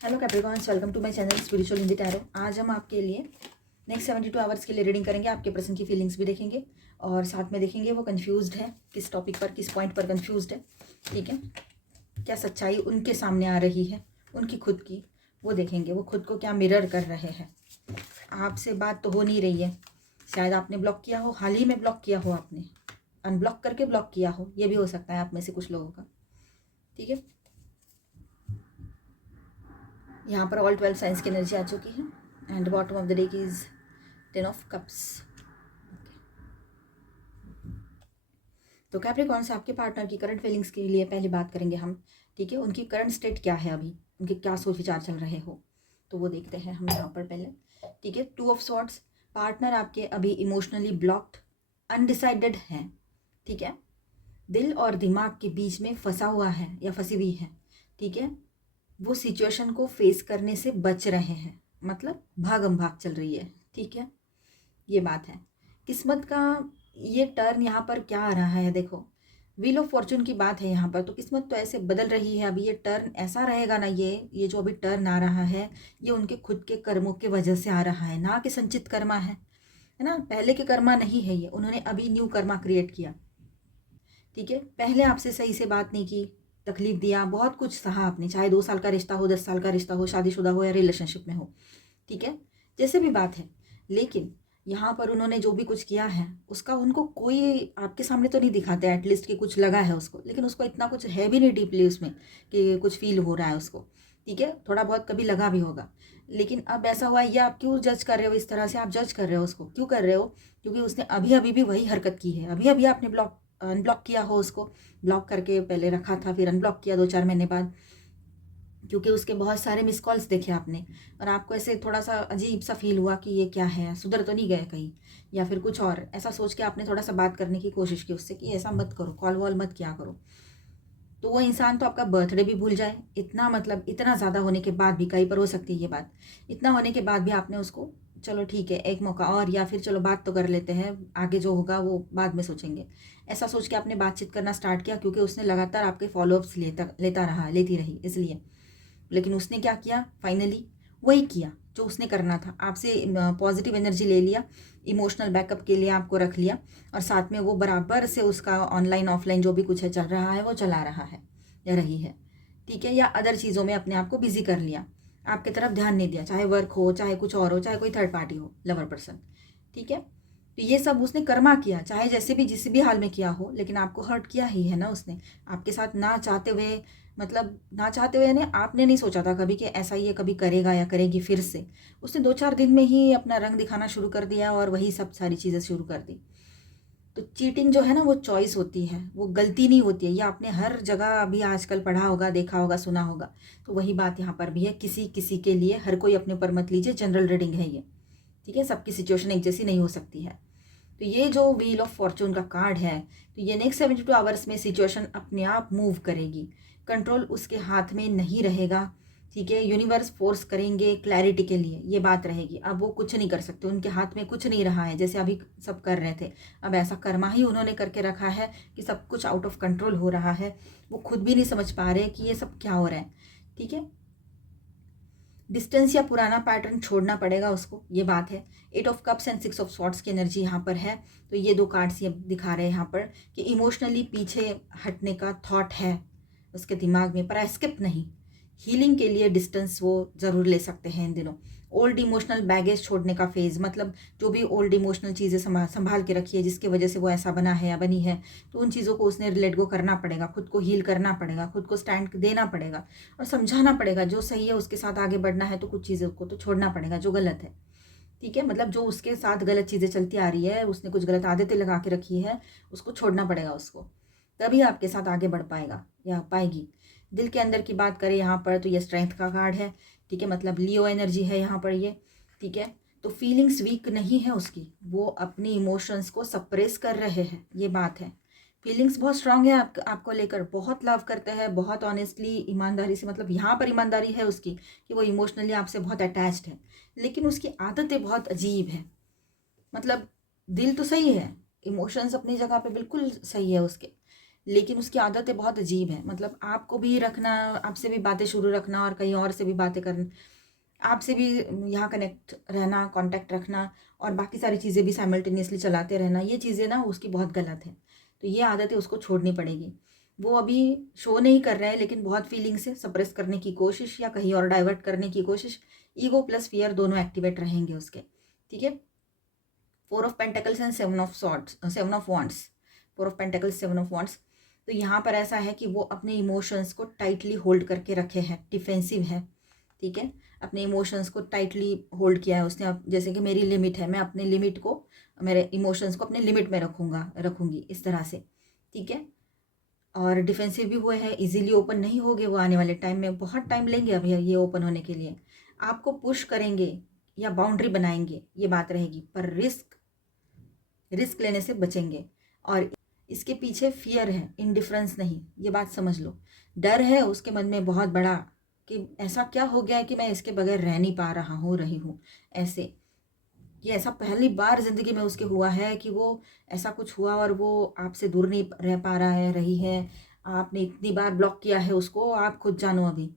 Hello Capricorns, welcome to my channel spiritual in the tarot. आज हम आपके लिए नेक्स्ट 72 आवर्स के लिए रीडिंग करेंगे। आपके पर्सन की फीलिंग्स भी देखेंगे और साथ में देखेंगे वो कंफ्यूज्ड है किस टॉपिक पर, किस पॉइंट पर कंफ्यूज्ड है। ठीक है, क्या सच्चाई उनके सामने आ रही है उनकी खुद की, वो देखेंगे। वो खुद को क्या मिरर कर रहे हैं। आपसे बात तो हो नहीं रही है, शायद आपने ब्लॉक किया हो, हाल ही में ब्लॉक किया हो आपने, अनब्लॉक करके ब्लॉक किया हो, ये भी हो सकता है आप में से कुछ लोगों का। ठीक है, यहाँ पर ऑल 12 साइंस की एनर्जी आ चुकी है and bottom of the deck is 10 of cups. तो कैप्रिकॉर्न्स, आपके पार्टनर की करंट फीलिंग्स के लिए पहले बात करेंगे हम। ठीक है, उनकी करंट स्टेट क्या है, अभी उनके क्या सोच विचार चल रहे हो, तो वो देखते हैं हम यहाँ पर पहले। ठीक है, 2 ऑफ स्वॉर्ड्स, पार्टनर आपके अभी इमोशनली ब्लॉक्ड, अनडिसाइडेड हैं। ठीक है, दिल और दिमाग के बीच में फंसा हुआ है या फंसी हुई है। ठीक है, वो सिचुएशन को फेस करने से बच रहे हैं, मतलब भागम भाग चल रही है। ठीक है, ये बात है। किस्मत का ये टर्न यहाँ पर क्या आ रहा है, देखो व्हील ऑफ फॉर्चून की बात है यहाँ पर। तो किस्मत तो ऐसे बदल रही है, अभी ये टर्न ऐसा रहेगा ना, ये जो अभी टर्न आ रहा है, ये उनके खुद के कर्मों के वजह से आ रहा है, ना कि संचित कर्मा है ना, पहले के कर्मा नहीं है ये, उन्होंने अभी न्यू कर्मा क्रिएट किया। ठीक है, पहले आपसे सही से बात नहीं की, तकलीफ दिया, बहुत कुछ सहा आपने, चाहे 2 साल का रिश्ता हो, 10 साल का रिश्ता हो, शादीशुदा हो या रिलेशनशिप में हो। ठीक है, जैसे भी बात है, लेकिन यहाँ पर उन्होंने जो भी कुछ किया है उसका उनको कोई आपके सामने तो नहीं दिखाते, एटलीस्ट कि कुछ लगा है उसको, लेकिन उसको इतना कुछ है भी नहीं डीपली उसमें कि कुछ फील हो रहा है उसको। ठीक है, थोड़ा बहुत कभी लगा भी होगा, लेकिन अब ऐसा हुआ है, ये आप क्यों जज कर रहे हो, इस तरह से आप जज कर रहे हो उसको, क्यों कर रहे हो? क्योंकि उसने अभी अभी भी वही हरकत की है, अभी अभी आपने अनब्लॉक किया हो उसको, ब्लॉक करके पहले रखा था, फिर अनब्लॉक किया 2-4 महीने बाद, क्योंकि उसके बहुत सारे मिस कॉल्स देखे आपने और आपको ऐसे थोड़ा सा अजीब सा फील हुआ कि ये क्या है, सुधर तो नहीं गए कहीं, या फिर कुछ और ऐसा सोच के आपने थोड़ा सा बात करने की कोशिश की उससे कि ऐसा मत करो, कॉल वॉल मत किया करो। तो वो इंसान तो आपका बर्थडे भी भूल जाए, इतना मतलब इतना ज़्यादा होने के बाद भी, कहीं पर हो सकती है ये बात, इतना होने के बाद भी आपने उसको चलो ठीक है एक मौका और, या फिर चलो बात तो कर लेते हैं, आगे जो होगा वो बाद में सोचेंगे, ऐसा सोच के आपने बातचीत करना स्टार्ट किया, क्योंकि उसने लगातार आपके फॉलोअप्स लेता रहा, लेती रही इसलिए। लेकिन उसने क्या किया, फाइनली वही किया जो उसने करना था, आपसे पॉजिटिव एनर्जी ले लिया, इमोशनल बैकअप के लिए आपको रख लिया, और साथ में वो बराबर से उसका ऑनलाइन ऑफलाइन जो भी कुछ है चल रहा है वो चला रहा है या रही है। ठीक है, या अदर चीज़ों में अपने आप को बिजी कर लिया, आपकी तरफ ध्यान नहीं दिया, चाहे वर्क हो, चाहे कुछ और हो, चाहे कोई थर्ड पार्टी हो, लवर पर्सन। ठीक है, तो ये सब उसने कर्मा किया, चाहे जैसे भी जिस भी हाल में किया हो, लेकिन आपको हर्ट किया ही है ना उसने, आपके साथ ना चाहते हुए, मतलब ना चाहते हुए यानी आपने नहीं सोचा था कभी कि ऐसा ये कभी करेगा या करेगी फिर से। उसने 2-4 दिन में ही अपना रंग दिखाना शुरू कर दिया और वही सब सारी चीज़ें शुरू कर दी। तो चीटिंग जो है ना, वो चॉइस होती है, वो गलती नहीं होती है, ये आपने हर जगह अभी आजकल पढ़ा होगा, देखा होगा, सुना होगा। तो वही बात यहाँ पर भी है, किसी किसी के लिए, हर कोई अपने ऊपर मत लीजिए, जनरल रीडिंग है ये। ठीक है, सबकी सिचुएशन एक जैसी नहीं हो सकती है। तो ये जो व्हील ऑफ फॉर्चून का कार्ड है, तो ये नेक्स्ट 72 आवर्स में सिचुएशन अपने आप मूव करेगी, कंट्रोल उसके हाथ में नहीं रहेगा। ठीक है, यूनिवर्स फोर्स करेंगे क्लैरिटी के लिए, ये बात रहेगी। अब वो कुछ नहीं कर सकते, उनके हाथ में कुछ नहीं रहा है जैसे अभी सब कर रहे थे, अब ऐसा कर्मा ही उन्होंने करके रखा है कि सब कुछ आउट ऑफ कंट्रोल हो रहा है, वो खुद भी नहीं समझ पा रहे कि ये सब क्या हो रहा है। ठीक है, डिस्टेंस या पुराना पैटर्न छोड़ना पड़ेगा उसको, ये बात है। 8 of cups and 6 of swords की एनर्जी यहाँ पर है। तो ये 2 कार्ड्स ये दिखा रहे हैं यहाँ पर कि इमोशनली पीछे हटने का थॉट है उसके दिमाग में, पर एस्केप नहीं, हीलिंग के लिए डिस्टेंस वो ज़रूर ले सकते हैं इन दिनों। ओल्ड इमोशनल बैगेज छोड़ने का फेज़, मतलब जो भी ओल्ड इमोशनल चीज़ें संभाल के रखी है जिसकी वजह से वो ऐसा बना है या बनी है, तो उन चीज़ों को उसने लेट गो करना पड़ेगा, खुद को हील करना पड़ेगा, खुद को स्टैंड देना पड़ेगा और समझाना पड़ेगा जो सही है उसके साथ आगे बढ़ना है, तो कुछ चीज़ों को तो छोड़ना पड़ेगा जो गलत है। ठीक है, मतलब जो उसके साथ गलत चीज़ें चलती आ रही है, उसने कुछ गलत आदतें लगा के रखी है, उसको छोड़ना पड़ेगा उसको, तभी आपके साथ आगे बढ़ पाएगा या पाएगी। दिल के अंदर की बात करें यहाँ पर, तो ये स्ट्रेंथ का कार्ड है। ठीक है, मतलब लियो एनर्जी है यहाँ पर ये। ठीक है, तो फीलिंग्स वीक नहीं है उसकी, वो अपनी इमोशंस को सप्रेस कर रहे हैं, ये बात है। फीलिंग्स बहुत स्ट्रांग है आपको लेकर, बहुत लव करते हैं, बहुत ऑनेस्टली, ईमानदारी से, मतलब यहाँ पर ईमानदारी है उसकी कि वो इमोशनली आपसे बहुत अटैच्ड है, लेकिन उसकी आदतें बहुत अजीब है। मतलब दिल तो सही है, इमोशंस अपनी जगह पे बिल्कुल सही है उसके, लेकिन उसकी आदतें बहुत अजीब है। मतलब आपको भी रखना, आपसे भी बातें शुरू रखना और कहीं और से भी बातें करना, आपसे भी यहाँ कनेक्ट रहना, कांटेक्ट रखना और बाकी सारी चीज़ें भी साइमल्टेनियसली चलाते रहना, ये चीज़ें ना उसकी बहुत गलत है। तो ये आदतें उसको छोड़नी पड़ेगी। वो अभी शो नहीं कर रहा है, लेकिन बहुत फीलिंग से सप्रेस करने की कोशिश या कहीं और डाइवर्ट करने की कोशिश, ईगो प्लस फियर दोनों एक्टिवेट रहेंगे उसके। ठीक है। 4 of pentacles and 7 of swords, 7 of wands, 4 of pentacles 7 of wands. तो यहाँ पर ऐसा है कि वो अपने इमोशंस को टाइटली होल्ड करके रखे हैं, डिफेंसिव है। ठीक है। अपने इमोशंस को टाइटली होल्ड किया है उसने। अब जैसे कि मेरी लिमिट है, मैं अपने लिमिट को, मेरे इमोशंस को अपने लिमिट में रखूंगी इस तरह से। ठीक है। और डिफेंसिव भी हुए हैं, इजीली ओपन नहीं होंगे वो, आने वाले टाइम में बहुत टाइम लेंगे अभी ये ओपन होने के लिए। आपको पुश करेंगे या बाउंड्री बनाएंगे, ये बात रहेगी, पर रिस्क लेने से बचेंगे। और इसके पीछे फियर है, इंडिफरेंस नहीं, ये बात समझ लो। डर है उसके मन में बहुत बड़ा कि ऐसा क्या हो गया है कि मैं इसके बगैर रह नहीं पा रही हूँ ऐसे। ये ऐसा पहली बार ज़िंदगी में उसके हुआ है कि वो ऐसा कुछ हुआ और वो आपसे दूर नहीं रह पा रहा है, रही है। आपने इतनी बार ब्लॉक किया है उसको, आप खुद जानो अभी।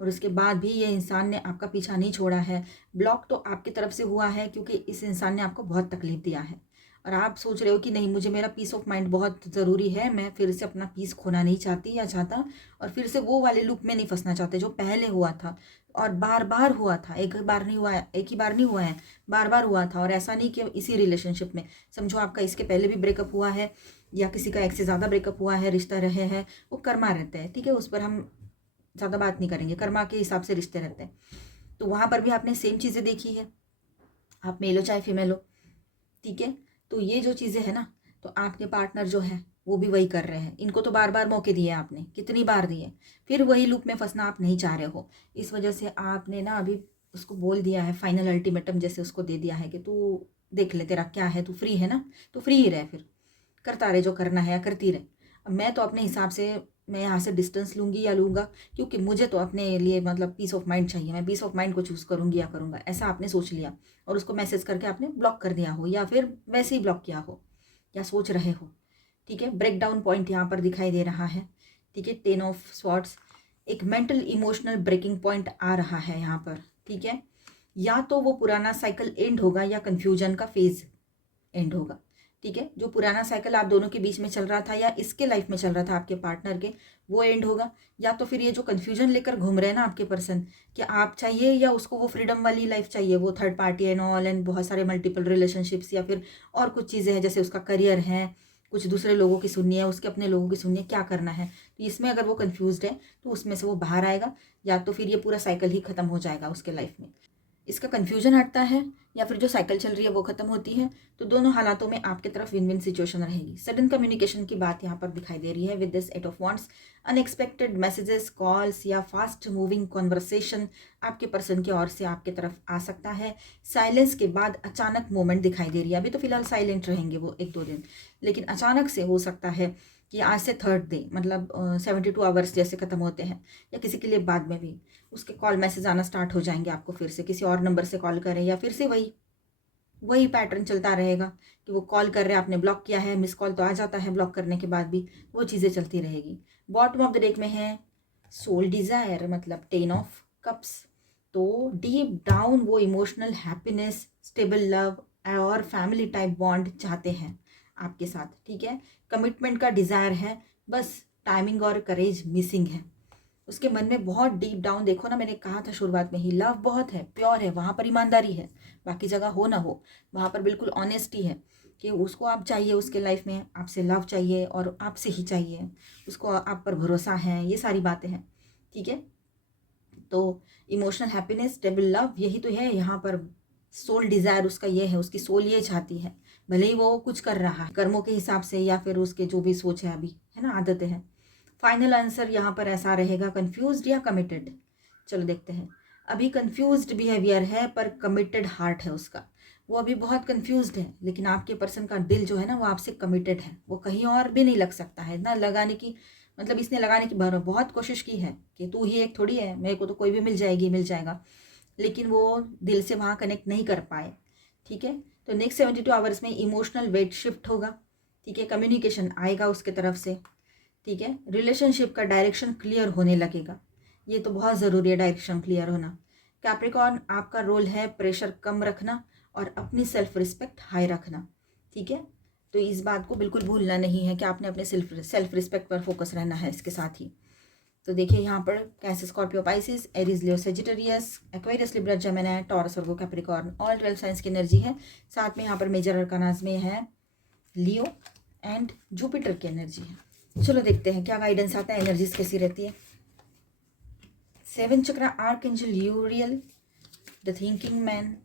और उसके बाद भी ये इंसान ने आपका पीछा नहीं छोड़ा है। ब्लॉक तो आपकी तरफ से हुआ है क्योंकि इस इंसान ने आपको बहुत तकलीफ दिया है। और आप सोच रहे हो कि नहीं, मुझे मेरा पीस ऑफ माइंड बहुत ज़रूरी है, मैं फिर से अपना पीस खोना नहीं चाहती या चाहता, और फिर से वो वाले लूप में नहीं फंसना चाहते जो पहले हुआ था। और बार बार हुआ था, एक बार नहीं हुआ है, एक ही बार नहीं हुआ है, बार बार हुआ था। और ऐसा नहीं कि इसी रिलेशनशिप में, समझो आपका इसके पहले भी ब्रेकअप हुआ है या किसी का एक से ज़्यादा ब्रेकअप हुआ है, रिश्ता रहे हैं, वो कर्मा रहता है। ठीक है, उस पर हम ज़्यादा बात नहीं करेंगे, कर्मा के हिसाब से रिश्ते रहते हैं। तो वहाँ पर भी आपने सेम चीज़ें देखी है, आप मेल हो चाहे फीमेल हो। ठीक है। तो ये जो चीज़ें हैं ना, तो आपके पार्टनर जो है वो भी वही कर रहे हैं। इनको तो बार बार मौके दिए आपने, कितनी बार दिए, फिर वही लूप में फंसना आप नहीं चाह रहे हो। इस वजह से आपने ना अभी उसको बोल दिया है, फाइनल अल्टीमेटम जैसे उसको दे दिया है कि तू देख ले, तेरा क्या है, तू फ्री है ना, तो फ्री ही रहे, फिर करता रहे जो करना है या करती रहे। अब मैं तो अपने हिसाब से, मैं यहाँ से डिस्टेंस लूँगी या लूँगा, क्योंकि मुझे तो अपने लिए मतलब पीस ऑफ माइंड चाहिए, मैं पीस ऑफ माइंड को चूज़ करूँगी या करूँगा, ऐसा आपने सोच लिया। और उसको मैसेज करके आपने ब्लॉक कर दिया हो या फिर वैसे ही ब्लॉक किया हो या सोच रहे हो। ठीक है। ब्रेक डाउन पॉइंट यहाँ पर दिखाई दे रहा है। ठीक है। 10 ऑफ स्वॉर्ड्स, एक मेंटल इमोशनल ब्रेकिंग पॉइंट आ रहा है यहाँ पर। ठीक है। या तो वो पुराना साइकिल एंड होगा या कन्फ्यूजन का फेज एंड होगा। ठीक है। जो पुराना साइकिल आप दोनों के बीच में चल रहा था या इसके लाइफ में चल रहा था आपके पार्टनर के, वो एंड होगा। या तो फिर ये जो कन्फ्यूजन लेकर घूम रहे हैं ना आपके पर्सन, कि आप चाहिए या उसको वो फ्रीडम वाली लाइफ चाहिए, वो third party and all and बहुत सारे मल्टीपल रिलेशनशिप्स, या फिर और कुछ चीज़ें हैं जैसे उसका करियर है, कुछ दूसरे लोगों की सुननी है, उसके अपने लोगों की सुननी है, क्या करना है। तो इसमें अगर वो कन्फ्यूज्ड है तो उसमें से वो बाहर आएगा, या तो फिर ये पूरा साइकिल ही खत्म हो जाएगा उसके लाइफ में। इसका कन्फ्यूजन हटता है या फिर जो साइकिल चल रही है वो खत्म होती है, तो दोनों हालातों में आपकी तरफ विन विन सिचुएशन रहेगी। सडन कम्युनिकेशन की बात यहाँ पर दिखाई दे रही है with this 8 of wands. Unexpected messages, calls या फास्ट मूविंग कॉन्वर्सेशन आपके पर्सन की ओर से आपके तरफ आ सकता है। साइलेंस के बाद अचानक मोमेंट दिखाई दे रही है। अभी तो फिलहाल साइलेंट रहेंगे वो 1-2 दिन, लेकिन अचानक से हो सकता है कि आज से थर्ड डे, मतलब 72 आवर्स जैसे ख़त्म होते हैं, या किसी के लिए बाद में भी उसके कॉल मैसेज आना स्टार्ट हो जाएंगे आपको, फिर से किसी और नंबर से कॉल करें, या फिर से वही पैटर्न चलता रहेगा कि वो कॉल कर रहे हैं, आपने ब्लॉक किया है, मिस कॉल तो आ जाता है ब्लॉक करने के बाद भी, वो चीज़ें चलती रहेगी। बॉटम ऑफ द डेक में है सोल डिज़ायर, मतलब 10 ऑफ कप्स। तो डीप डाउन वो इमोशनल हैप्पीनेस, स्टेबल लव और फैमिली टाइप बॉन्ड चाहते हैं आपके साथ। ठीक है। कमिटमेंट का डिज़ायर है, बस टाइमिंग और करेज मिसिंग है उसके मन में। बहुत डीप डाउन देखो ना, मैंने कहा था शुरुआत में ही, लव बहुत है, प्योर है, वहाँ पर ईमानदारी है। बाकी जगह हो ना हो, वहाँ पर बिल्कुल ऑनेस्टी है कि उसको आप चाहिए, उसके लाइफ में आपसे लव चाहिए और आपसे ही चाहिए, उसको आप पर भरोसा है, ये सारी बातें हैं। ठीक है। तो इमोशनल हैप्पीनेस, स्टेबल लव, यही तो है यहाँ पर। सोल डिज़ायर उसका ये है, उसकी सोल ये चाहती है, भले ही वो कुछ कर रहा है कर्मों के हिसाब से या फिर उसके जो भी सोच है अभी, है ना, आदतें हैं। फाइनल आंसर यहाँ पर ऐसा रहेगा, कंफ्यूज्ड या कमिटेड। चलो देखते हैं। अभी कंफ्यूज्ड बिहेवियर है पर कमिटेड हार्ट है उसका। वो अभी बहुत कंफ्यूज्ड है, लेकिन आपके पर्सन का दिल जो है ना वो आपसे कमिटेड है। वो कहीं और भी नहीं लग सकता है ना, लगाने की मतलब इसने लगाने की बहुत कोशिश की है कि तू ही एक थोड़ी है, मेरे को तो कोई भी मिल जाएगी, मिल जाएगा, लेकिन वो दिल से वहाँ कनेक्ट नहीं कर पाए। ठीक है। तो नेक्स्ट 72 आवर्स में इमोशनल वेट शिफ्ट होगा। ठीक है। कम्युनिकेशन आएगा उसके तरफ से। ठीक है। रिलेशनशिप का डायरेक्शन क्लियर होने लगेगा, ये तो बहुत ज़रूरी है डायरेक्शन क्लियर होना। कैप्रिकॉर्न, आपका रोल है प्रेशर कम रखना और अपनी सेल्फ रिस्पेक्ट हाई रखना, ठीक है। तो इस बात को बिल्कुल भूलना नहीं है कि आपने अपने सेल्फ रिस्पेक्ट पर फोकस रहना है इसके साथ ही। तो देखिए यहाँ पर Cancer, Scorpio, Pisces, Aries, Leo, Sagittarius, Aquarius, Libra, Gemini, Taurus, Virgo, Capricorn, all 12 signs की एनर्जी है। साथ में यहाँ पर मेजर अरकानाज में है लियो एंड जुपिटर की एनर्जी है। चलो देखते हैं क्या गाइडेंस आता है, एनर्जीज कैसी रहती है। 7 chakra archangel Uriel, the thinking man.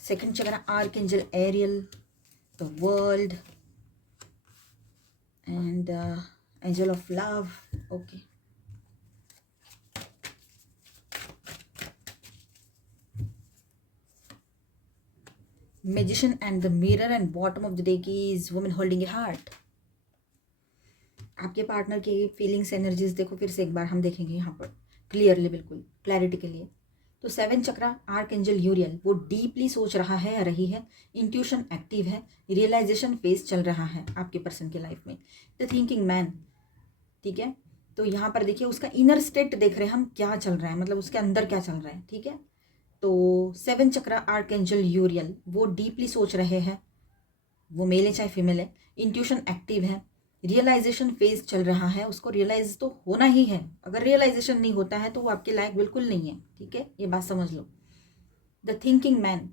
2nd chakra archangel Ariel, the world and angel of love. Okay, Magician and the mirror, and bottom of the deck is woman holding a heart. आपके partner की feelings, energies देखो फिर से एक बार हम देखेंगे यहाँ पर क्लियरली, बिल्कुल क्लैरिटी के लिए। तो 7 चक्रा आर्कएंजल यूरियल, वो डीपली सोच रहा है या रही है, इंट्यूशन एक्टिव है, रियलाइजेशन फेज चल रहा है आपके पर्सन की लाइफ में। द थिंकिंग मैन, ठीक है। तो यहाँ पर देखिए उसका इनर स्टेट देख रहे हैं हम, क्या चल रहा है, मतलब उसके अंदर क्या चल रहा है, ठीक है। तो 7 चक्रा आर्कएंजल यूरियल, वो डीपली सोच रहे हैं, वो मेल है चाहे फीमेल है, इंट्यूशन एक्टिव है, रियलाइजेशन फेज चल रहा है, उसको रियलाइज तो होना ही है। अगर रियलाइजेशन नहीं होता है तो वो आपके लायक बिल्कुल नहीं है, ठीक है, ये बात समझ लो। The thinking man,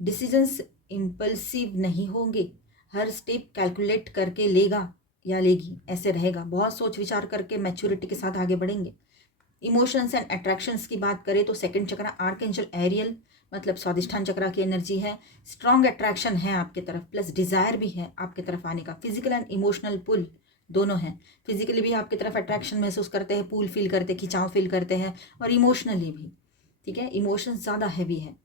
decisions impulsive नहीं होंगे, हर स्टेप कैलकुलेट करके लेगा या लेगी, ऐसे रहेगा, बहुत सोच विचार करके मैच्योरिटी के साथ आगे बढ़ेंगे। इमोशंस एंड अट्रैक्शंस की बात करें तो 2nd चक्रा आर्कएंजल एरियल, मतलब स्वादिष्ठान चक्रा की एनर्जी है। स्ट्रॉन्ग अट्रैक्शन है आपके तरफ, प्लस डिज़ायर भी है आपके तरफ आने का। फिजिकल एंड इमोशनल पुल दोनों हैं, फिजिकली भी आपकी तरफ अट्रैक्शन महसूस करते हैं, पुल फील करते हैं, खिंचाव फील करते हैं, और इमोशनली भी, ठीक है, इमोशंस ज़्यादा हैवी है।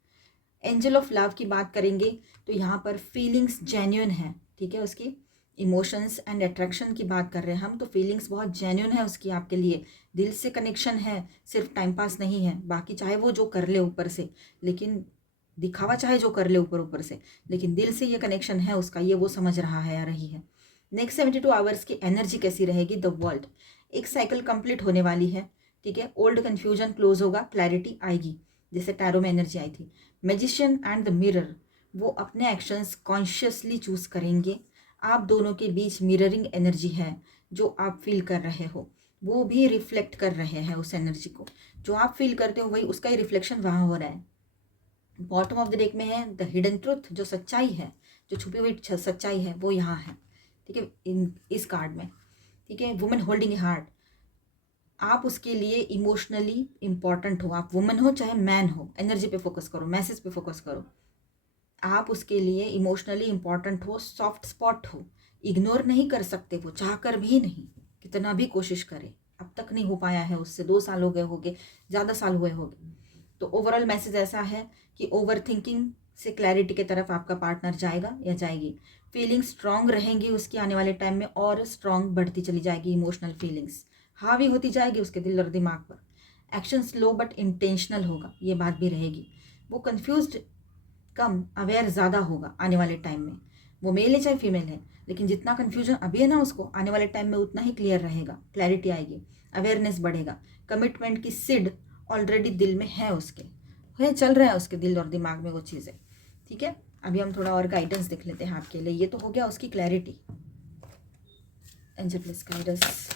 एंजल ऑफ लव की बात करेंगे तो यहाँ पर फीलिंग्स जेन्युइन है, ठीक है, उसकी इमोशंस एंड अट्रैक्शन की बात कर रहे हैं हम, तो फीलिंग्स बहुत जेन्युइन है उसकी आपके लिए, दिल से कनेक्शन है, सिर्फ टाइम पास नहीं है। बाकी चाहे वो जो कर ले ऊपर से, लेकिन दिखावा चाहे जो कर ले ऊपर ऊपर से, लेकिन दिल से ये कनेक्शन है उसका, ये वो समझ रहा है या रही है। नेक्स्ट 72 आवर्स की एनर्जी कैसी रहेगी। द वर्ल्ड, एक साइकिल कंप्लीट होने वाली है, ठीक है, ओल्ड कन्फ्यूजन क्लोज होगा, क्लैरिटी आएगी, जैसे टैरो में एनर्जी आई थी। मैजिशियन एंड द मिरर, वो अपने एक्शंस कॉन्शियसली चूज करेंगे। आप दोनों के बीच मिररिंग एनर्जी है, जो आप फील कर रहे हो वो भी रिफ्लेक्ट कर रहे हैं उस एनर्जी को, जो आप फील करते हो वही उसका ही रिफ्लेक्शन वहाँ हो रहा है। बॉटम ऑफ द डेक में है द हिडन ट्रुथ, जो सच्चाई है, जो छुपी हुई सच्चाई है वो यहाँ है, ठीक है, इस कार्ड में, ठीक है। वुमेन होल्डिंग ए हार्ट, आप उसके लिए इमोशनली इम्पॉर्टेंट हो, आप वुमेन हो चाहे मैन हो, एनर्जी पे फोकस करो, मैसेज पे फोकस करो। आप उसके लिए इमोशनली इम्पॉर्टेंट हो, सॉफ्ट स्पॉट हो, इग्नोर नहीं कर सकते, वो चाह कर भी नहीं, कितना भी कोशिश करे, अब तक नहीं हो पाया है उससे, 2 साल हो गए होंगे, ज़्यादा साल हुए होंगे। तो ओवरऑल मैसेज ऐसा है कि ओवर थिंकिंग से क्लैरिटी की तरफ आपका पार्टनर जाएगा या जाएगी। फीलिंग्स स्ट्रांग रहेंगी उसकी आने वाले टाइम में, और स्ट्रांग बढ़ती चली जाएगी, इमोशनल फीलिंग्स हावी होती जाएगी उसके दिल और दिमाग पर। एक्शन स्लो बट इंटेंशनल होगा, ये बात भी रहेगी। वो कन्फ्यूज्ड कम, अवेयर ज़्यादा होगा आने वाले टाइम में। वो मेल है चाहे फीमेल है, लेकिन जितना कन्फ्यूजन अभी है ना उसको, आने वाले टाइम में उतना ही क्लियर रहेगा, क्लैरिटी आएगी, अवेयरनेस बढ़ेगा। कमिटमेंट की सिड ऑलरेडी दिल में है उसके, है, चल रहा है उसके दिल और दिमाग में वो चीज़ें, ठीक है। अभी हम थोड़ा और गाइडेंस देख लेते हैं आपके लिए। ये तो हो गया उसकी clarity. Angel please guide us.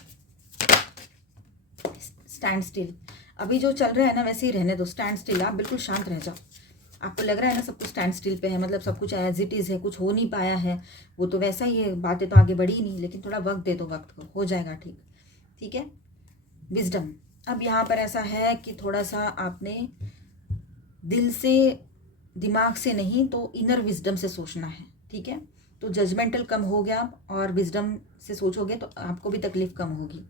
Stand still, अभी जो चल रहा है ना वैसे ही रहने दो, स्टैंड स्टिल, आप बिल्कुल शांत रह जाओ। आपको लग रहा है ना सब कुछ स्टैंड स्टिल पे है, मतलब सब कुछ एज इट इज़ है, कुछ हो नहीं पाया है, वो तो वैसा ही है, बातें तो आगे बढ़ी ही नहीं, लेकिन थोड़ा वक्त दे दो, वक्त को हो जाएगा ठीक, ठीक है। विजडम, अब यहाँ पर ऐसा है कि थोड़ा सा आपने दिल से दिमाग से नहीं तो इनर विजडम से सोचना है, ठीक है। तो जजमेंटल कम हो गया और विजडम से सोचोगे तो आपको भी तकलीफ कम होगी,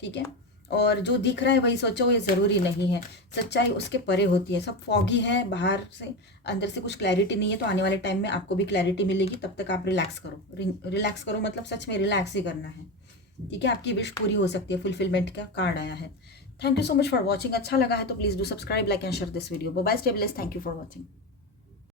ठीक है। और जो दिख रहा है वही सोचो, ये ज़रूरी नहीं है, सच्चाई उसके परे होती है। सब फॉगी है बाहर से, अंदर से कुछ क्लैरिटी नहीं है, तो आने वाले टाइम में आपको भी क्लैरिटी मिलेगी। तब तक आप रिलैक्स करो, रिलैक्स करो, मतलब सच में रिलैक्स ही करना है, ठीक है। आपकी विश पूरी हो सकती है, फुलफिलमेंट का कार्ड आया है। Thank you so much for watching. अच्छा लगा है तो please do subscribe, like and share this video. Bye, stay blessed, thank you for watching.